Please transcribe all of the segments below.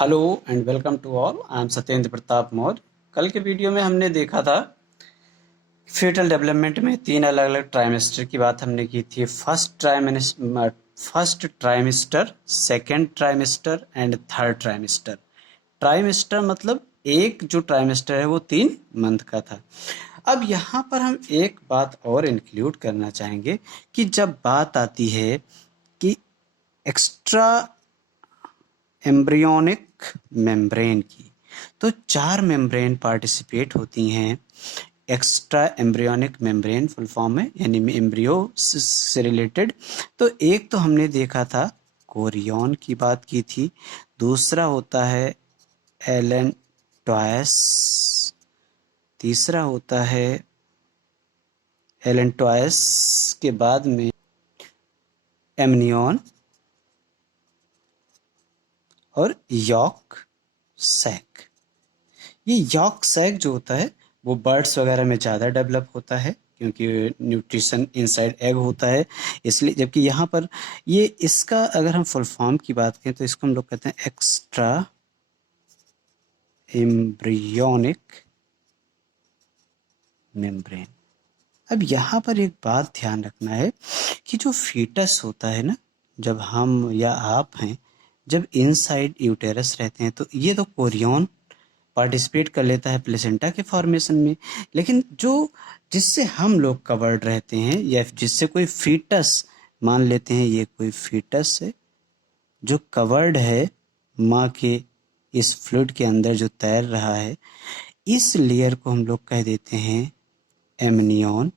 Hello and welcome to all. I am Satyendra Pratap Maurya. कल के video में हमने देखा था फीटल डेवलपमेंट में तीन अलग अलग ट्राइमेस्टर की बात हमने की थी। First trimester, second trimester and third trimester. Trimester मतलब एक जो ट्राइमेस्टर है वो 3 मंथ का था। अब यहाँ पर हम एक बात और इंक्लूड करना चाहेंगे कि जब बात आती है कि एक्स्ट्रा एम्ब्रियोनिक मेम्ब्रेन की, तो 4 मेम्ब्रेन पार्टिसिपेट होती हैं extra embryonic membrane full form है, यानी एम्ब्रियो से रिलेटेड। तो एक तो हमने देखा था कोरियन की बात की थी, दूसरा होता है एलेंटोइस, तीसरा होता है एलेंटोइस के बाद में एमनियन और यॉक सैक। ये यॉक सैक जो होता है वो बर्ड्स वगैरह में ज़्यादा डेवलप होता है क्योंकि न्यूट्रिशन इनसाइड एग होता है, इसलिए। जबकि यहाँ पर ये इसका अगर हम फुल फॉर्म की बात करें तो इसको हम लोग कहते हैं एक्स्ट्रा एम्ब्रियोनिक मेम्ब्रेन। अब यहाँ पर एक बात ध्यान रखना है कि जो फीटस होता है ना, जब हम या आप हैं, जब इनसाइड यूटेरस रहते हैं तो ये तो कोरियन पार्टिसिपेट कर लेता है प्लेसेंटा के फॉर्मेशन में, लेकिन जो जिससे हम लोग कवर्ड रहते हैं या जिससे कोई फीटस मान लेते हैं, ये कोई फीटस है जो कवर्ड है माँ के इस फ्लूइड के अंदर जो तैर रहा है, इस लेयर को हम लोग कह देते हैं एमनियन।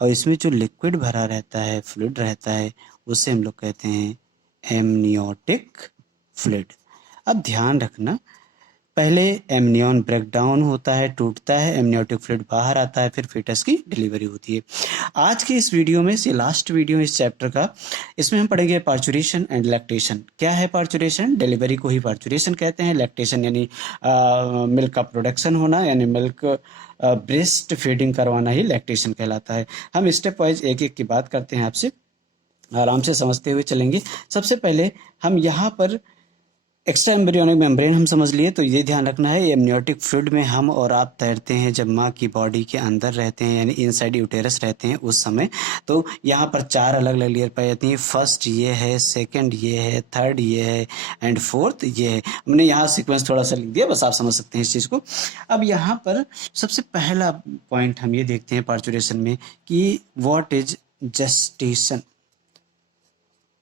और इसमें जो लिक्विड भरा रहता है, फ्लूइड रहता है, उसे हम लोग कहते हैं एमनियोटिक फ्लूइड। अब ध्यान रखना, पहले एमनियन ब्रेक डाउन होता है, टूटता है, एमनियोटिक फ्लूइड बाहर आता है, फिर फीटस की डिलीवरी होती है। आज के इस वीडियो में, ये लास्ट वीडियो इस चैप्टर का, इसमें हम पढ़ेंगे पार्चुरेशन एंड लैक्टेशन। क्या है पार्चुरेशन? डिलीवरी को ही पार्चुरेशन कहते हैं। लैक्टेशन यानी मिल्क का प्रोडक्शन होना, यानी मिल्क ब्रेस्ट फीडिंग करवाना ही लैक्टेशन कहलाता है। हम स्टेप वाइज एक एक की बात करते हैं, आपसे आराम से समझते हुए चलेंगे। सबसे पहले हम यहाँ पर एक्स्ट्रा एम्ब्रियोनिक मेम्ब्रेन हम समझ लिए, तो ये ध्यान रखना है एमनियोटिक फ्लूइड में हम और आप तैरते हैं जब माँ की बॉडी के अंदर रहते हैं, यानी इनसाइड यूटेरस रहते हैं उस समय। तो यहाँ पर 4 अलग अलग लेयर पाई जाती हैं। फर्स्ट ये है, सेकंड ये है, थर्ड ये है एंड फोर्थ ये है। हमने यहाँ सीक्वेंस थोड़ा सा लिख दिया, बस आप समझ सकते हैं इस चीज़ को। अब यहाँ पर सबसे पहला पॉइंट हम ये देखते हैं पार्चुरेशन में कि व्हाट इज जेस्टेशन,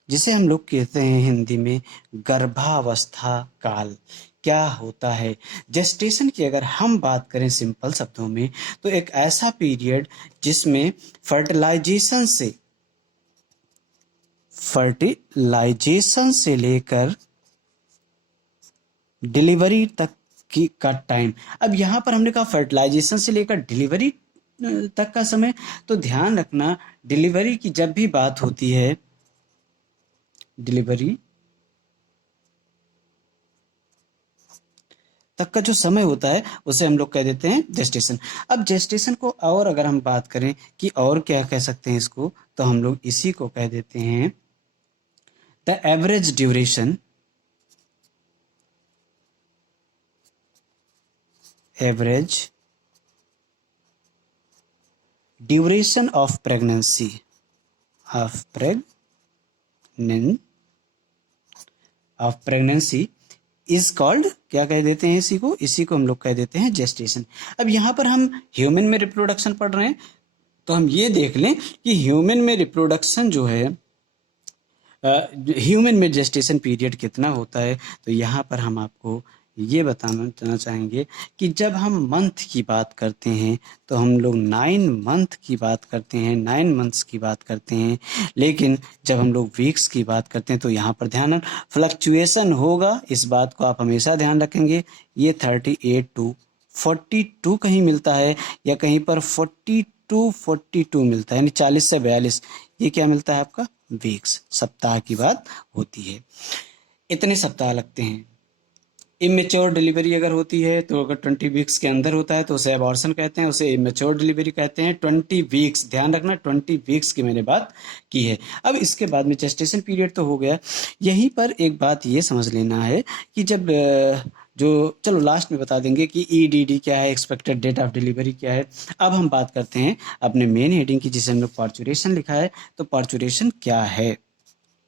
जिसे हम लोग कहते हैं हिंदी में गर्भावस्था काल। क्या होता है जेस्टेशन की? अगर हम बात करें सिंपल शब्दों में, तो एक ऐसा पीरियड जिसमें फर्टिलाइजेशन से लेकर डिलीवरी तक की का टाइम। अब यहाँ पर हमने कहा फर्टिलाइजेशन से लेकर डिलीवरी तक का समय, तो ध्यान रखना डिलीवरी की जब भी बात होती है, डिलीवरी तक का जो समय होता है उसे हम लोग कह देते हैं जेस्टेशन। अब जेस्टेशन को और अगर हम बात करें कि और क्या कह सकते हैं इसको, तो हम लोग इसी को कह देते हैं the average duration of pregnancy is called, क्या कह देते हैं इसी को हम लोग कह देते हैं जेस्टेशन। अब यहाँ पर हम ह्यूमन में रिप्रोडक्शन पढ़ रहे हैं, तो हम ये देख लें कि ह्यूमन में रिप्रोडक्शन जो है, ह्यूमन में जेस्टेशन पीरियड कितना होता है। तो यहाँ पर हम आपको ये बताना चाहेंगे कि जब हम मंथ की बात करते हैं तो हम लोग 9 मंथ की बात करते हैं, 9 मंथ्स की बात करते हैं। लेकिन जब हम लोग वीक्स की बात करते हैं तो यहाँ पर ध्यान फ्लक्चुएशन होगा, इस बात को आप हमेशा ध्यान रखेंगे। ये 38 टू 42 कहीं मिलता है, या कहीं पर 42 मिलता है, यानी 40 से 42, ये क्या मिलता है आपका? वीक्स। सप्ताह की बात होती है, इतने सप्ताह लगते हैं। इमेच्योर डिलीवरी अगर होती है तो अगर 20 वीक्स के अंदर होता है तो उसे अबॉर्शन कहते हैं, उसे इमेच्योर डिलीवरी कहते हैं। 20 वीक्स, ध्यान रखना 20 वीक्स की मैंने बात की है। अब इसके बाद में जेस्टेशन पीरियड तो हो गया। यहीं पर एक बात ये समझ लेना है कि जब जो, चलो लास्ट में बता देंगे कि ईडीडी क्या है, एक्सपेक्टेड डेट ऑफ डिलीवरी क्या है। अब हम बात करते हैं अपने मेन हेडिंग की, जिसे हम लोग पार्चुरेशन लिखा है। तो पार्चुरेशन क्या है?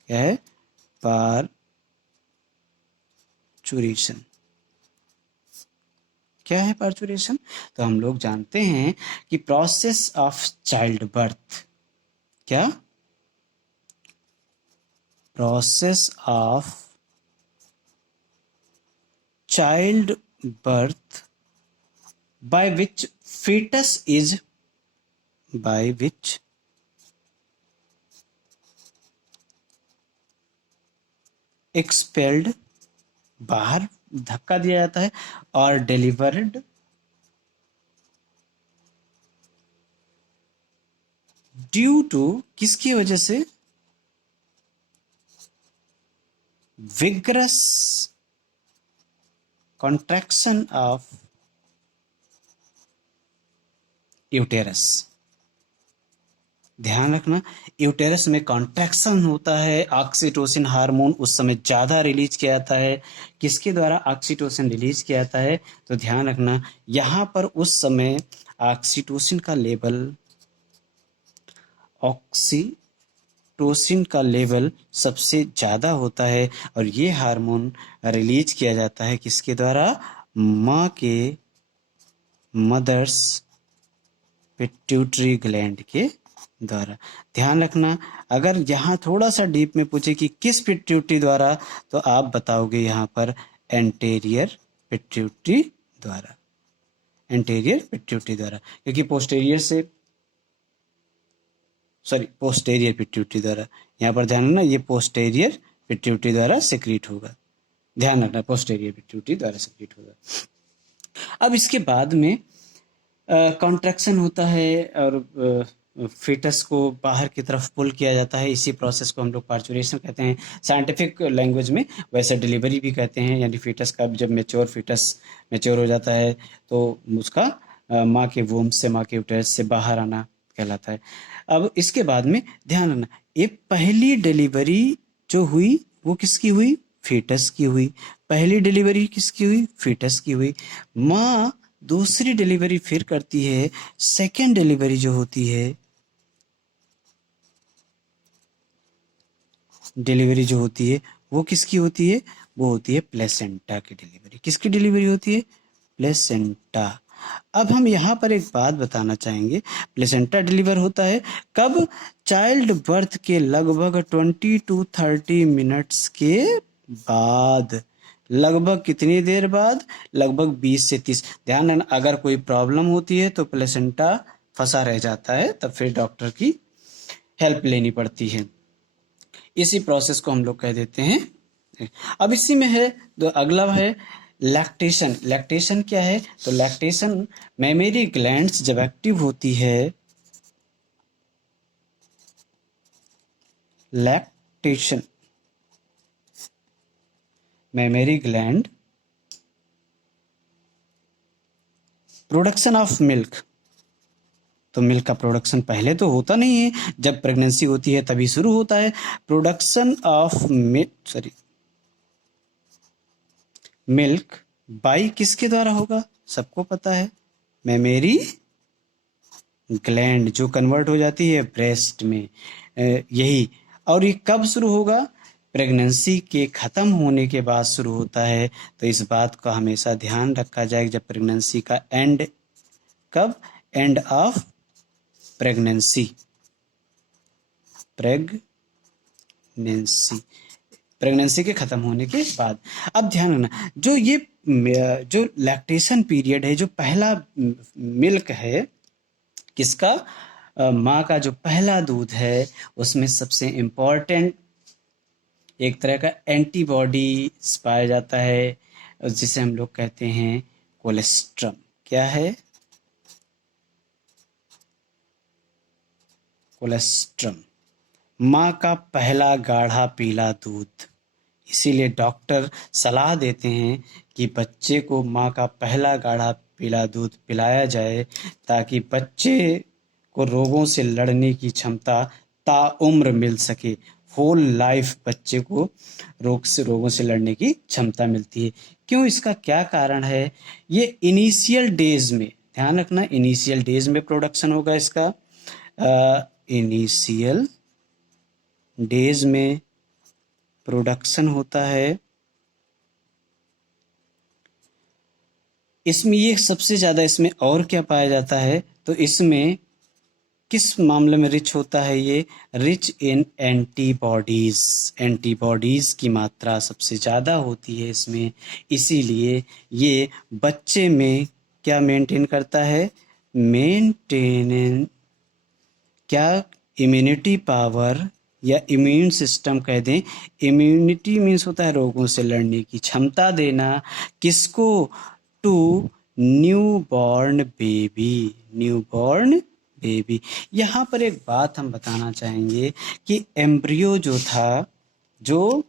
क्या है पार्चुरेशन? क्या है पार्चुरेशन? तो हम लोग जानते हैं कि प्रोसेस ऑफ चाइल्ड बर्थ। क्या? Process of child birth by which fetus is, by which expelled, बाहर धक्का दिया जाता है, और डिलीवर्ड ड्यू टू, किसकी वजह से? Vigorous contraction of uterus. ध्यान रखना, यूटेरस में कॉन्ट्रैक्शन होता है, ऑक्सीटोसिन हार्मोन उस समय ज़्यादा रिलीज किया जाता है। किसके द्वारा ऑक्सीटोसिन रिलीज किया जाता है? तो ध्यान रखना, यहाँ पर उस समय ऑक्सीटोसिन का लेवल, ऑक्सीटोसिन का लेवल सबसे ज़्यादा होता है, और ये हार्मोन रिलीज किया जाता है किसके द्वारा? माँ के, मदर्स पिट्यूटरी ग्लैंड के द्वारा। ध्यान रखना, अगर यहाँ थोड़ा सा डीप में पूछे कि किस पिट्यूटरी द्वारा, तो आप बताओगे यहाँ पर एंटेरियर पिट्यूटरी द्वारा। एंटेरियर पिट्यूटरी द्वारा, क्योंकि पोस्टेरियर से, सॉरी पोस्टेरियर पिट्यूटरी द्वारा, यहाँ पर ध्यान रखना, ये पोस्टेरियर पिट्यूटरी द्वारा सेक्रेट होगा। ध्यान रखना, पोस्टेरियर पिट्यूटरी द्वारा सेक्रेट होगा। अब इसके बाद में कॉन्ट्रैक्शन होता है और फीटस को बाहर की तरफ पुल किया जाता है। इसी प्रोसेस को हम लोग पार्चुरेशन कहते हैं साइंटिफिक लैंग्वेज में। वैसे डिलीवरी भी कहते हैं, यानी फीटस का जब मेच्योर फीटस मेच्योर हो जाता है तो उसका माँ के वूम्ब से, माँ के यूटेरस से बाहर आना कहलाता है। अब इसके बाद में ध्यान रखना, ये पहली डिलीवरी जो हुई वो किसकी हुई? फीटस की हुई। पहली डिलीवरी किसकी हुई? फीटस की हुई। माँ दूसरी डिलीवरी फिर करती है। सेकेंड डिलीवरी जो होती है, डिलीवरी जो होती है वो किसकी होती है? वो होती है प्लेसेंटा की डिलीवरी। किसकी डिलीवरी होती है? प्लेसेंटा। अब हम यहाँ पर एक बात बताना चाहेंगे, प्लेसेंटा डिलीवर होता है कब? चाइल्ड बर्थ के लगभग 20 to 30 मिनट्स के बाद। लगभग कितनी देर बाद? लगभग 20 से 30। ध्यान रखना, अगर कोई प्रॉब्लम होती है तो प्लेसेंटा फंसा रह जाता है, तब फिर डॉक्टर की हेल्प लेनी पड़ती है। इसी प्रोसेस को हम लोग कह देते हैं। अब इसी में है, तो अगला है लैक्टेशन। लैक्टेशन क्या है? तो लैक्टेशन, मेमरी ग्लैंड्स जब एक्टिव होती है, lactation, mammary gland production of milk. तो मिल्क का प्रोडक्शन पहले तो होता नहीं है, जब प्रेगनेंसी होती है तभी शुरू होता है production of milk, sorry milk by किसके द्वारा होगा? सबको पता है, मेमरी ग्लैंड, जो कन्वर्ट हो जाती है ब्रेस्ट में। यही, और ये कब शुरू होगा? प्रेगनेंसी के ख़त्म होने के बाद शुरू होता है। तो इस बात का हमेशा ध्यान रखा जाए, जब प्रेगनेंसी का एंड, कब? End of pregnancy, pregnancy, pregnancy के ख़त्म होने के बाद। अब ध्यान रखना, जो ये जो लैक्टेशन पीरियड है, जो पहला मिल्क है किसका? माँ का जो पहला दूध है, उसमें सबसे इम्पॉर्टेंट एक तरह का एंटीबॉडी पाया जाता है, जिसे हम लोग कहते हैं कोलेस्ट्रम। क्या है? कोलेस्ट्रम। माँ का पहला गाढ़ा पीला दूध, इसीलिए डॉक्टर सलाह देते हैं कि बच्चे को माँ का पहला गाढ़ा पीला दूध पिलाया जाए, ताकि बच्चे को रोगों से लड़ने की क्षमता ताउम्र मिल सके। होल लाइफ बच्चे को रोगों से लड़ने की क्षमता मिलती है। क्यों, इसका क्या कारण है? ये इनिशियल डेज में, ध्यान रखना, इनिशियल डेज में प्रोडक्शन होगा इसका। इनिशियल डेज में प्रोडक्शन होता है। इसमें ये सबसे ज़्यादा, इसमें और क्या पाया जाता है, तो इसमें किस मामले में रिच होता है? ये रिच इन एंटीबॉडीज, एंटीबॉडीज की मात्रा सबसे ज़्यादा होती है इसमें। इसीलिए ये बच्चे में क्या मेंटेन करता है? मेंटेन क्या? इम्यूनिटी पावर या इम्यून सिस्टम कह दें। इम्यूनिटी मीन्स होता है रोगों से लड़ने की क्षमता देना। किसको? To newborn baby, newborn baby. यहाँ पर एक बात हम बताना चाहेंगे कि एम्ब्रियो जो था, जो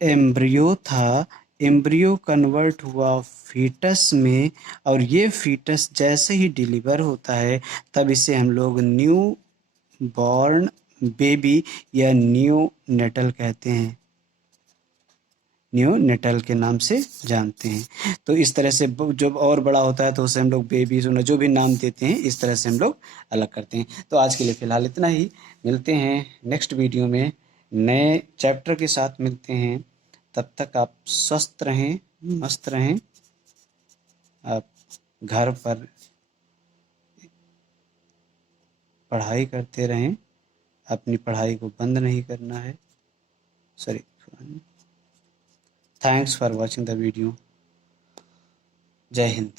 एम्ब्रियो था, एम्ब्रियो कन्वर्ट हुआ फीटस में, और ये फीटस जैसे ही डिलीवर होता है तब इसे हम लोग न्यू बॉर्न बेबी या न्यू नेटल कहते हैं, न्यू नेटल के नाम से जानते हैं। तो इस तरह से जब और बड़ा होता है तो उसे हम लोग बेबी जो भी नाम देते हैं, इस तरह से हम लोग अलग करते हैं। तो आज के लिए फ़िलहाल इतना ही। मिलते हैं नेक्स्ट वीडियो में, नए चैप्टर के साथ मिलते हैं। तब तक आप स्वस्थ रहें, मस्त रहें। आप घर पर पढ़ाई करते रहें, अपनी पढ़ाई को बंद नहीं करना है। Sorry, thanks for watching the video. जय हिंद।